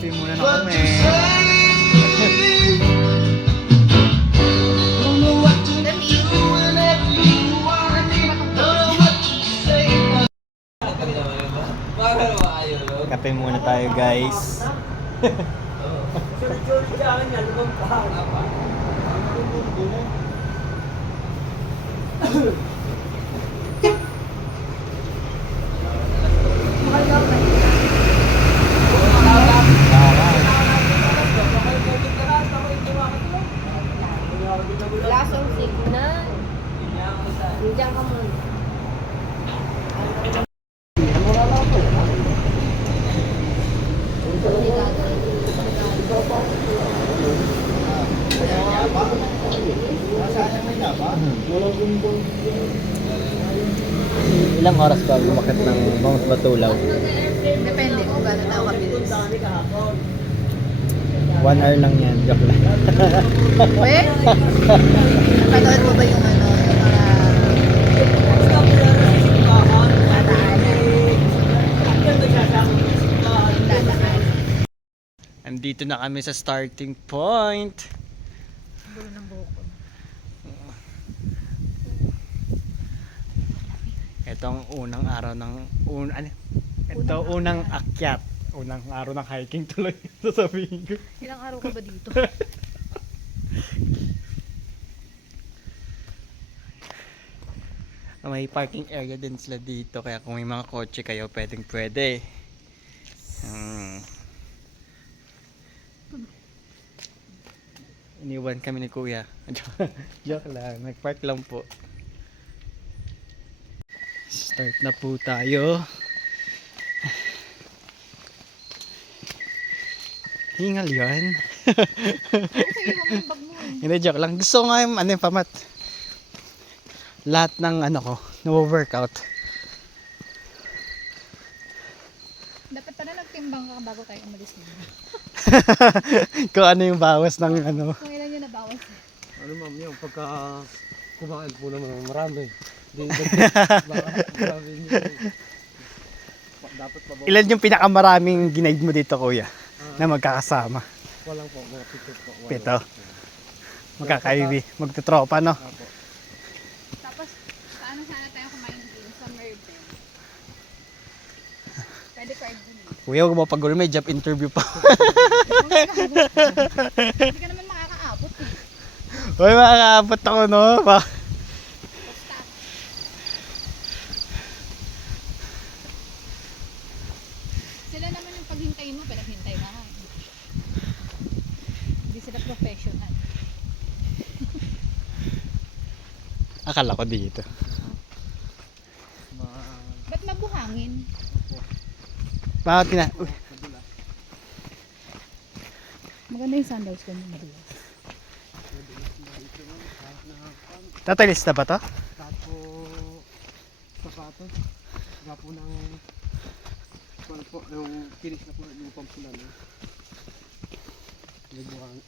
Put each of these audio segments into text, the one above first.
Coffee muna na kami. Kape muna tayo, guys. Lasong signal. Diyan ka muna. Ilang oras ba umakit ng Mount Batulaw? Depende kung gano'n daw kabilis. 1 hour lang yan, joke lang. Weh? Napanood mo ba yung ano, yung mga dadaan? Andito na kami sa starting point. Bulo ng buhok ko. Ito ang unang araw ng unang akyat. Unang araw ng hiking tuloy, sasabihin ko. Ilang araw ka ba dito? May parking area din sila dito, kaya kung may mga kotse kayo, pwede. Iniwan kami ni Kuya. Joke lang, nag-park lang po. Start na po tayo. Hingal yun. Sige, yung bag mo eh. Hindi, joke lang. Gusto ko nga yung pamat. Lahat ng ko, no-workout. Dapat pala nagtimbang ka bago tayo umalis dito. Kung ano yung bawas ng Kung ilan yung nabawas. Ano ma'am, yung pagka kumain po naman marami. Marami niyo. Dapat mabawas. Ilan yung pinakamaraming ginaid mo dito, Kuya? Na magkakasama? Walang po, mga pito po. Pito. Magkakaibi. Magtutropa, no? Apo. Tapos, paano sana tayo kumain din sa Merville? Pwede card din. Kuya, huwag mo pag-gulo, may job interview pa. Hindi ka naman makakaabot eh. Uy, makakaabot ako, no? Basta. Sila naman yung paghintayin mo, pinaghintay na nga. Hindi sila professional. Akala ko dito. Ba't mabuhangin? Bakit uy, Maganda yung sandals ko nung madulas. tatalis na ba to? Lahat po sapatos. Saka po ng ano po, yung kinis na po yung pampulan.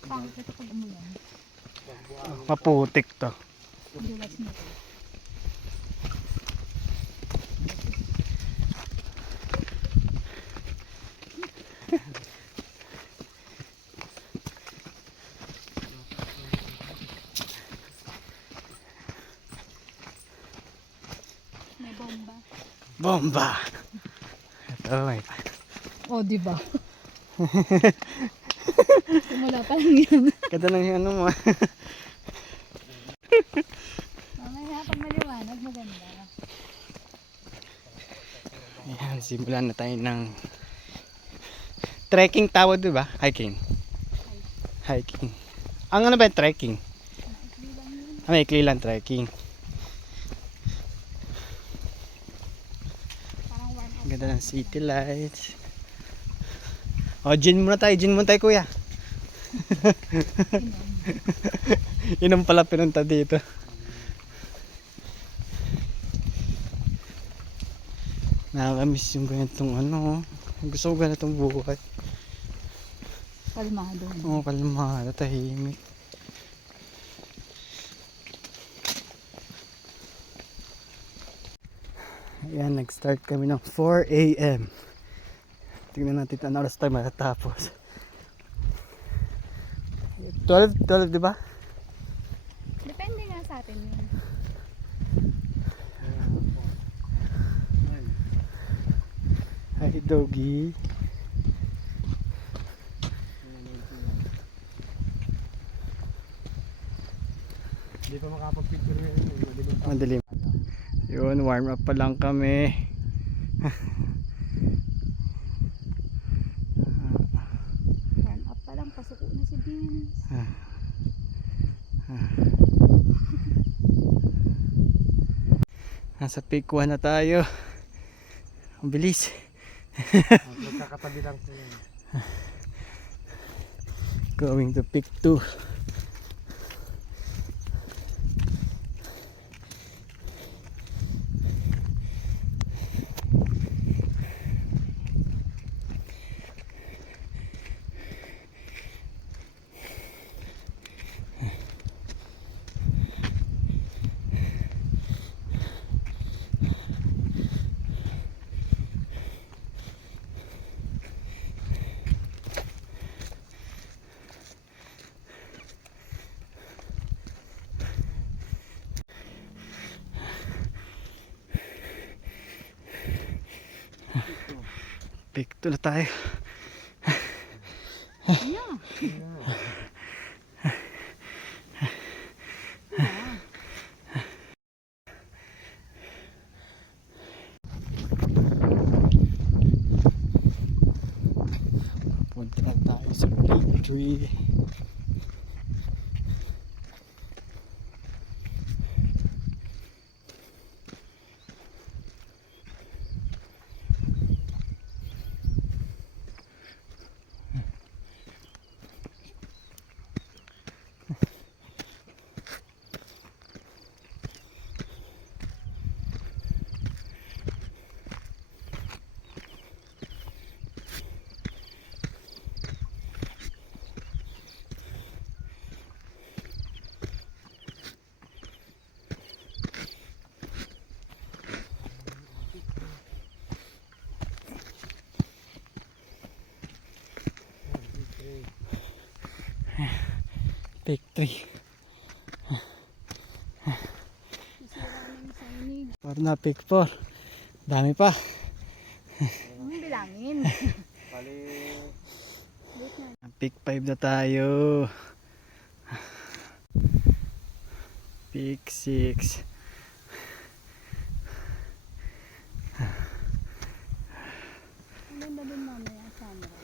Pangit ito pag umulan. Maputik to. Dulas na ito. May bomba. Bomba! Ito, may Oh, di ba? Simula pa lang yan. ganda lang yung mo. Mamaya pag maliwanag, maganda. Ayan, simulan na tayo ng trekking tawag, di ba? Hiking. Ang ano ba yung trekking? May ikli lang trekking. Parang warm up. Ang ganda ng city lights. O, gin muna tayo, kuya. Inom pala pinunta dito. Nakakamiss yung ganitong gusto ko ganitong buhay. Kalmado. Oo, kalmado, tahimik. Ayan, nag-start kami ng 4 AM. Tingnan natin anong oras tayo matatapos. 12, di ba? Depende nga sa atin yun. Hi, doggy. Hindi pa makapag-picture yun. Madilim pa. Madilim. Yun, warm up pa lang kami. Warm up pa lang, pasuko na si Vince. Nasa peak 1 na tayo. Ang bilis. Magkakatabi lang sila. Going to peak 2. Peak 2 na tayo. Yeah. Punta na tayo sa peak 3. Peak 3. Sisira na yung signage. Para na peak 4. Dami pa. Ang bilangin. Bali, Wait na. Peak 5 na tayo. Peak 6. Ang ganda din mamaya sunrise.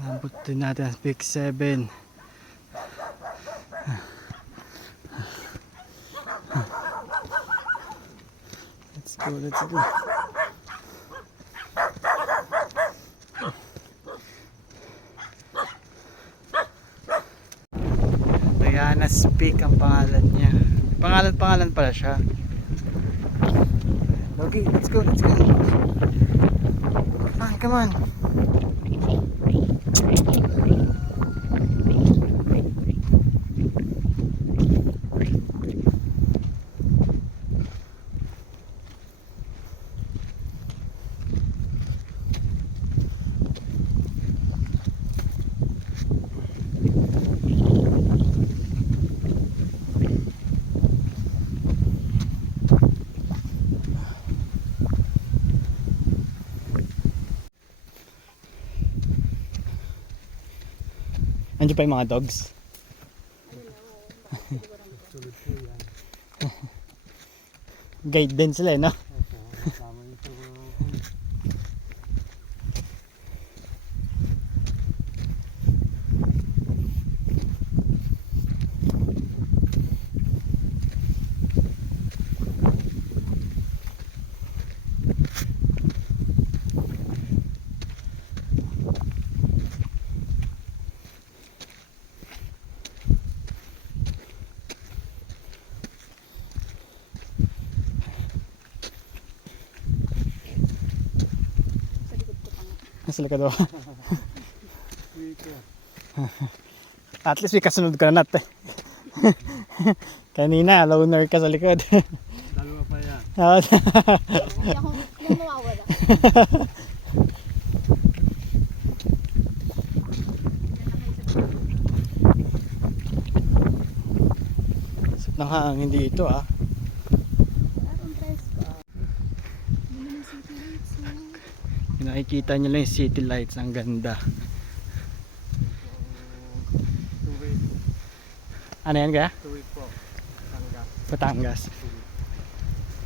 Nabot din natin ang peak 7. Let's go, let's go. Bayanas Peak ang pangalan niya. Pangalan pala siya. Okay, let's go, let's go. Come on. Andiyan pa yung mga dogs. tulad po yan. Guide din sila, no? Opo, kasama yung sa Sa likod ko pa nga. Nasa likod ako. dito. At least may kasunod ka na natin. Kanina, loner ka sa likod. Dalawa pa yan. Hindi ako yung mawawala. Yan na kayo ng hangin dito ah. Parang presko. Nakikita nyo lang yung city lights, ang ganda. Tuwid. Ano yan kaya? Tuwid po. Tangga. Batangas.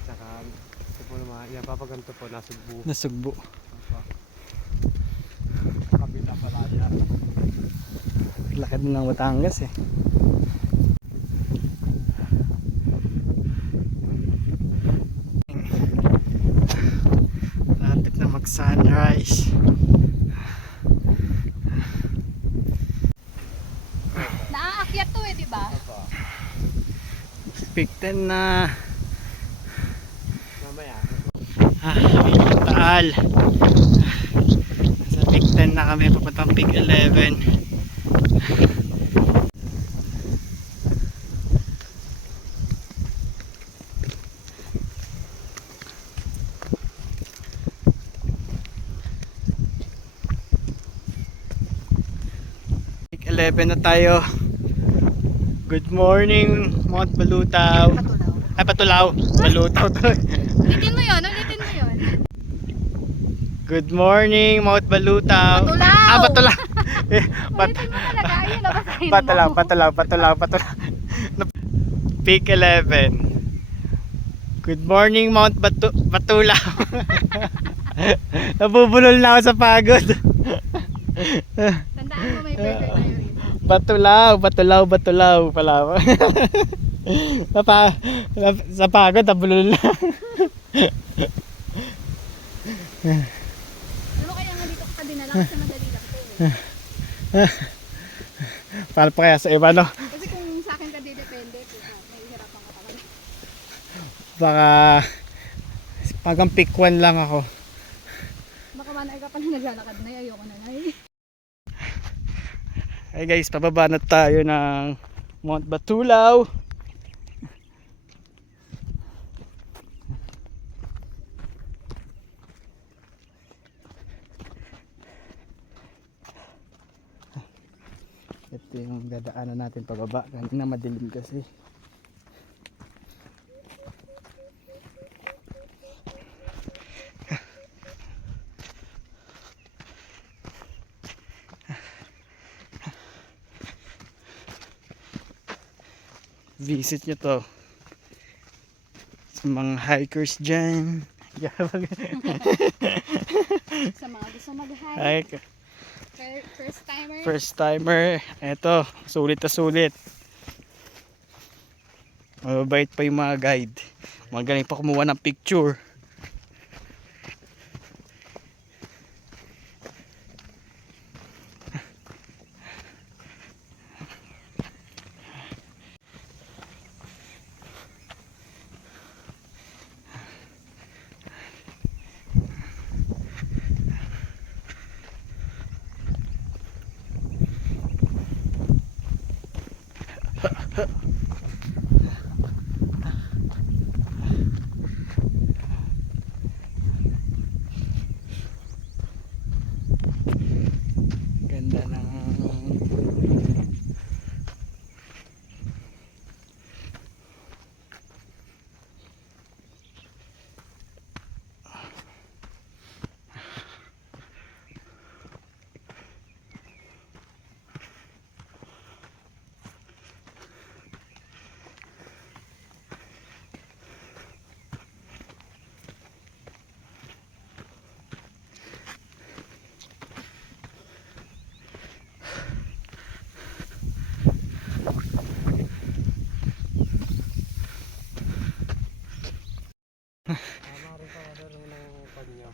Tsaka ito po naman. Yan papaganto po. Nasugbu. Nasugbo. Kabila pala yan. Laki din ng Batangas eh. Lapit na mag sunrise. Naaakyat to eh, di ba? Peak 10 na. Mamaya. Medyo taal. Sa peak 10 na kami, papuntang peak 11. Peak 11 na tayo. Good morning, Mount Balutaw. Patulaw. Ay, Patulaw. Balutaw to. Ulitin mo yun, ulitin mo yun. Good morning, Mount Balutaw. Patulaw! Ah, Patulaw. Ulitin mo talaga, ayun na basahin mo. Patulaw. Peak 11. Good morning, Mount Batulaw. Nabubulol na ako sa pagod. Tandaan mo may burger tayo rin. Batulaw pala. Sa pagod, nabulol na. Ano kaya nga dito ka dinala kasi madali lang to eh. Paano pa kaya sa iba, no? Kasi kung sa akin ka didepende, may hirapan ka talaga. Baka pagang peak 1 lang ako. Baka manay ka pala naglalakad na, ayoko na eh. Hey guys, pababa na tayo ng Mount Batulaw. Ito yung dadaanan natin pababa. Kanina madilim kasi. Visit nyo to sa mga hikers dyan. Sa mga gusto Hike. mag-hike, first timer, First timer. Eto, sulit na sulit. Mababait pa yung mga guide. Magaling pa kumuha ng picture. Ganda ng Maaaring pa order ng panyo.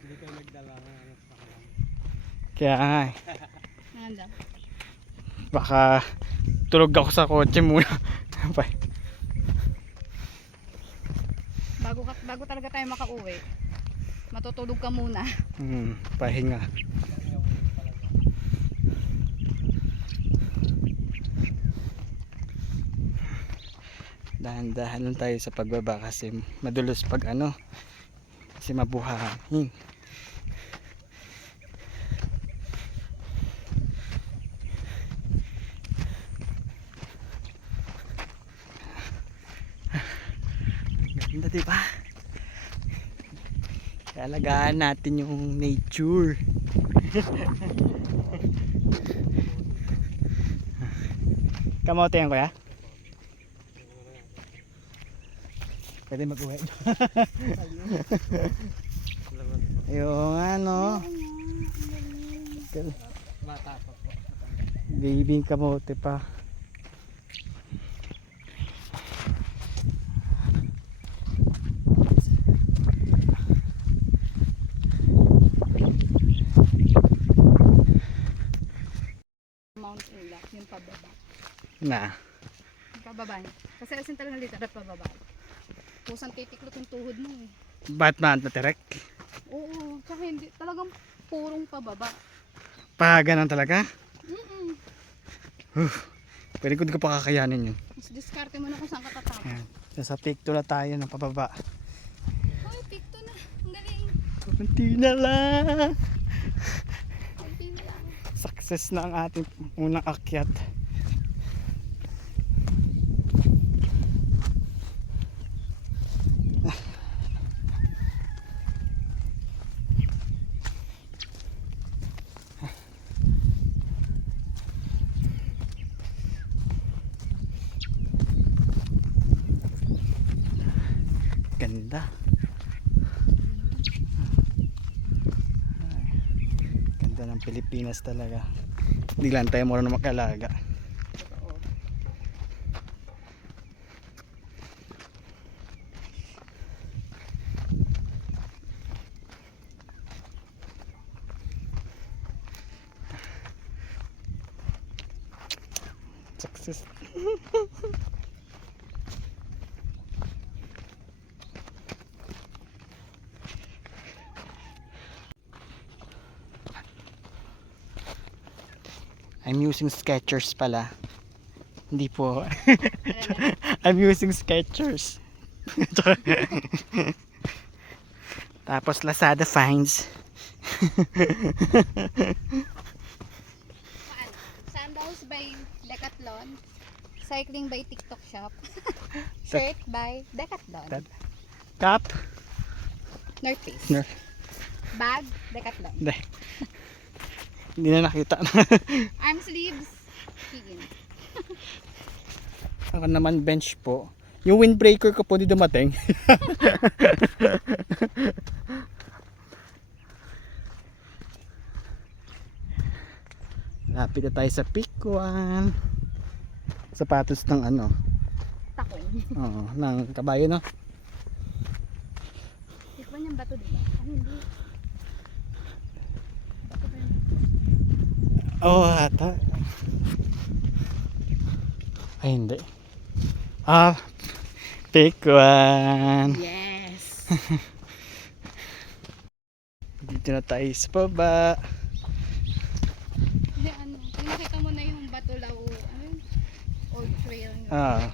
Hindi kayo nagdala ng anak sa kalam. kaya nga eh. maganda. Baka tulog ako sa kotse muna. Bago talaga tayo makauwi, matutulog ka muna. Pahinga. Dahan-dahan lang tayo sa pagbaba kasi madulos pag kasi mabuhangin. Ganda, diba? Alagaan natin yung nature. Kamote yan, kuya? Pwede mag-uwi. Yung ano, Bata pa po. baby kamote pa. Mount Ula, yung pababa. Na. Yung pababa niya. Kasi asin talaga literal pababa. Kusang titiklot yung tuhod mo eh. Batman na tirek. Oo, tsaka hindi, talagang purong pababa. Pa ganun talaga. Mm-mm. Pwede ko di ko pa kakayanin yun. Mas diskarte mo na kung saan ka tatapos. Ayan. Sa picture na tayo ng pababa. Hoy, pikto na. Ang galing. Kunti na lang. Konti na lang. Success na ang ating unang akyat. Ganda. Ganda ng Pilipinas talaga. Hindi lang tayo marunong mag-alaga. Totoo. Success. I'm using Skechers pala. Hindi po. I'm using Skechers. Tapos Lazada finds. Paano? Sandals by Decathlon. Cycling by TikTok Shop. Shirt by Decathlon. Cap. North Face. No. Bag, Decathlon. Hindi. Hindi na nakita. Arm sleeves, Shein. Ako naman bench po. Yung windbreaker ko po di dumating. Lapit na tayo sa peak 1. Sapatos ng ano, Takong. oo, ng kabayo, no? Tikman niyang bato, diba? Ay, hindi. Bato ba yun? Oo, ata. Ay, hindi. Ah, peak 1. Yes! Dito na tayo sa baba. Hindi, ano, yung nakita mo na yung Batulaw, ano yun? Old trail nyo. Ah,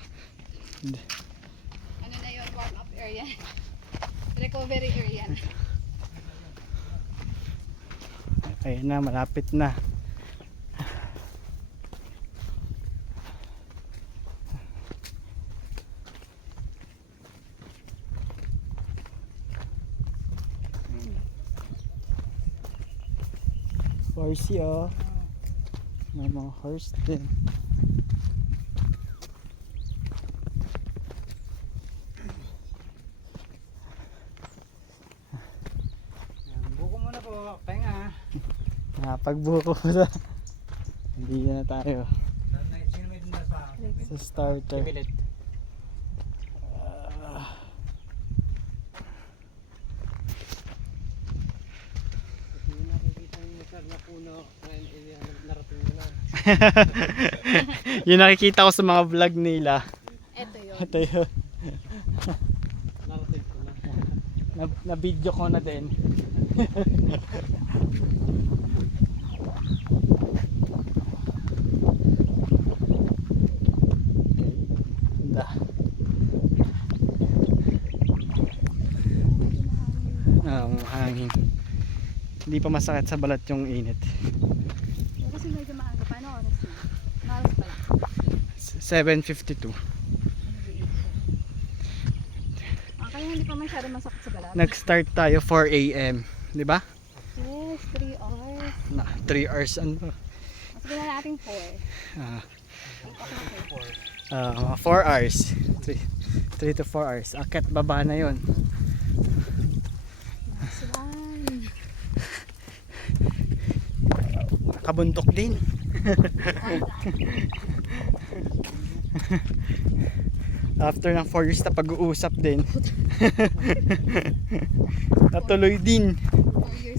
Ano na yun, warm up area. Recovery area. ayun na, malapit na. Horsey, oh. May mga horse din. Buko muna po. Pahinga. Nakapagbuko ko na. Hindi na tayo. Sino may dunda sa Sa starter. Pilit. Yung nakikita niyo sir na puno narating mo na. Yung nakikita ko sa mga vlog nila. Ito yun. Ito yun. Narating ko na. Na-video ko na din. Ganda. Ang hangin. Hindi pa masakit sa balat yung init. Kasi medyo maaga. Paano oras na? Oras pala. 7:52. Okay Kaya hindi pa masyado masakit sa balat. Nag-start tayo 4 a.m. Di ba? Yes, 3 hours. 3 hours ano. Mas gina natin 4. Ah, 8 o'clock eh. mga 4 hours. 3 to 4 hours. Akit baba na yon. Nice one. Nakabuntok din. After ng 4 years na pag-uusap din. Natuloy din. 4 years